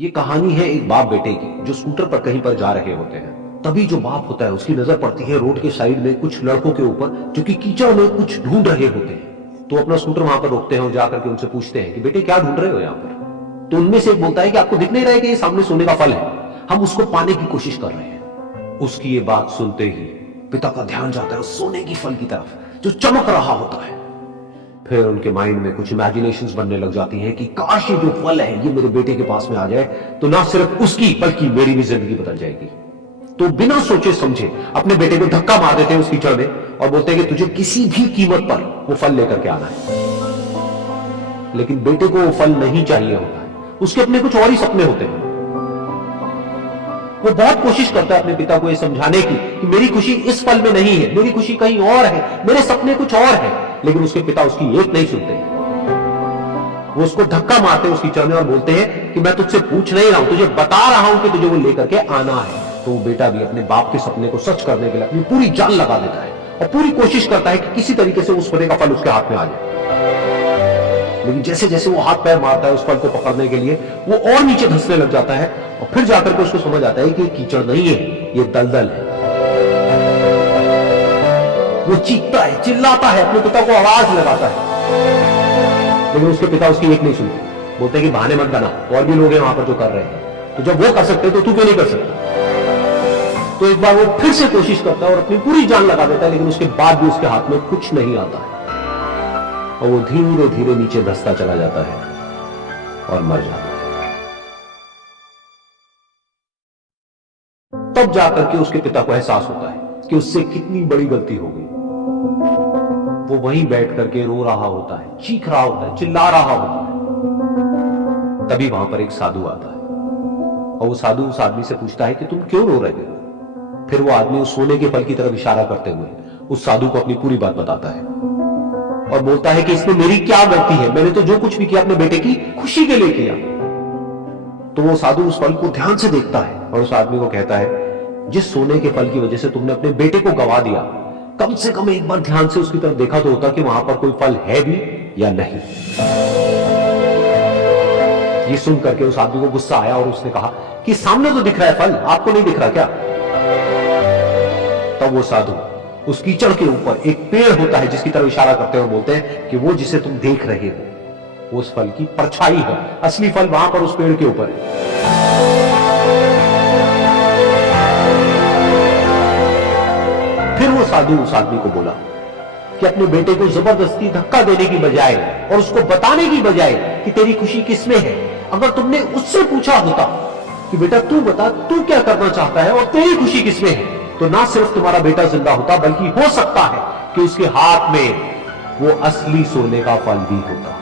ये कहानी है एक बाप बेटे की जो स्कूटर पर कहीं पर जा रहे होते हैं। तभी जो बाप होता है उसकी नजर पड़ती है रोड के साइड में कुछ लड़कों के ऊपर जो कि कीचड़ में कुछ ढूंढ रहे होते हैं। तो अपना स्कूटर वहां पर रोकते हैं और जाकर के उनसे पूछते हैं कि बेटे क्या ढूंढ रहे हो यहाँ पर। तो उनमें से एक बोलता है कि आपको दिख नहीं रहा है कि ये सामने सोने का फल है, हम उसको पाने की कोशिश कर रहे हैं। उसकी ये बात सुनते ही पिता का ध्यान जाता है उस सोने की फल की तरफ जो चमक रहा होता है। फिर उनके माइंड में कुछ इमेजिनेशंस बनने लग जाती हैं कि काश ये जो फल है ये मेरे बेटे के पास में आ जाए तो ना सिर्फ उसकी बल्कि मेरी भी जिंदगी बदल जाएगी। तो बिना सोचे समझे अपने बेटे को धक्का मार देते हैं उस कीचड़ में और बोलते हैं कि तुझे किसी भी कीमत पर वो फल लेकर के आना है। लेकिन बेटे को वो फल नहीं चाहिए होता है, उसके अपने कुछ और ही सपने होते हैं। वो बहुत कोशिश करता है अपने पिता को ये समझाने की कि मेरी खुशी इस फल में नहीं है, मेरी खुशी कहीं और है, मेरे सपने कुछ और है। लेकिन उसके पिता उसकी एक नहीं सुनते। वो उसको धक्का मारते हैं उस कीचड़ में और बोलते हैं कि मैं तुझसे पूछ नहीं रहा हूं, तुझे बता रहा हूं कि तुझे वो लेकर के आना है। तो वो बेटा भी अपने बाप के सपने को सच करने के लिए अपनी पूरी जान लगा देता है और पूरी कोशिश करता है कि किसी तरीके से उस सोने का फल उसके हाथ में आ जाए। लेकिन जैसे जैसे वो हाथ पैर मारता है उस फल को पकड़ने के लिए वो और नीचे धंसने लग जाता है और फिर जाकर के उसको समझ आता है कि ये कीचड़ नहीं है, ये दलदल है। वो चीखता है, चिल्लाता है, अपने पिता को आवाज लगाता है, लेकिन उसके पिता उसकी एक नहीं सुनते। बोलते हैं कि बहाने मत बना, और भी लोग हैं वहां पर जो कर रहे हैं, तो जब वो कर सकते तो तू क्यों नहीं कर सकता। तो एक बार वो फिर से कोशिश करता है और अपनी पूरी जान लगा देता है, लेकिन उसके बाद भी उसके हाथ में कुछ नहीं आता है और वो धीरे धीरे नीचे धंसता चला जाता है और मर जाता है। तब जाकर के उसके पिता को एहसास होता है कि उससे कितनी बड़ी गलती हो गई। वो वहीं बैठ करके रो रहा होता है, चीख रहा होता है, चिल्ला रहा होता है। तभी वहां पर एक साधु आता है और वो साधु उस आदमी से पूछता है कि तुम क्यों रो रहे हो। फिर वो आदमी उस सोने के फल की तरफ इशारा करते हुए उस साधु को अपनी पूरी बात बताता है और बोलता है कि इसमें मेरी क्या गलती है, मैंने तो जो कुछ भी किया अपने बेटे की खुशी के लिए किया। तो वो साधु उस फल को ध्यान से देखता है और उस आदमी को कहता है जिस सोने के फल की वजह से तुमने अपने बेटे को गवा दिया, कम से कम एक बार ध्यान से उसकी तरफ देखा तो होता कि वहां पर कोई फल है भी या नहीं। ये सुन करके उस आदमी को गुस्सा आया और उसने कहा कि सामने तो दिख रहा है फल, आपको नहीं दिख रहा क्या। तब वो साधु उस कीचड़ के ऊपर एक पेड़ होता है जिसकी तरफ इशारा करते हैं और बोलते हैं कि वो जिसे तुम देख रहे हो वो उस फल की परछाई है, असली फल वहां पर उस पेड़ के ऊपर है। फिर वो साधु उस आदमी को बोला कि अपने बेटे को जबरदस्ती धक्का देने की बजाय और उसको बताने की बजाय कि तेरी खुशी किसमें है, अगर तुमने उससे पूछा होता कि बेटा तू बता तू क्या करना चाहता है और तेरी खुशी किसमें है, तो ना सिर्फ तुम्हारा बेटा जिंदा होता बल्कि हो सकता है कि उसके हाथ में वो असली सोने का फल भी होता।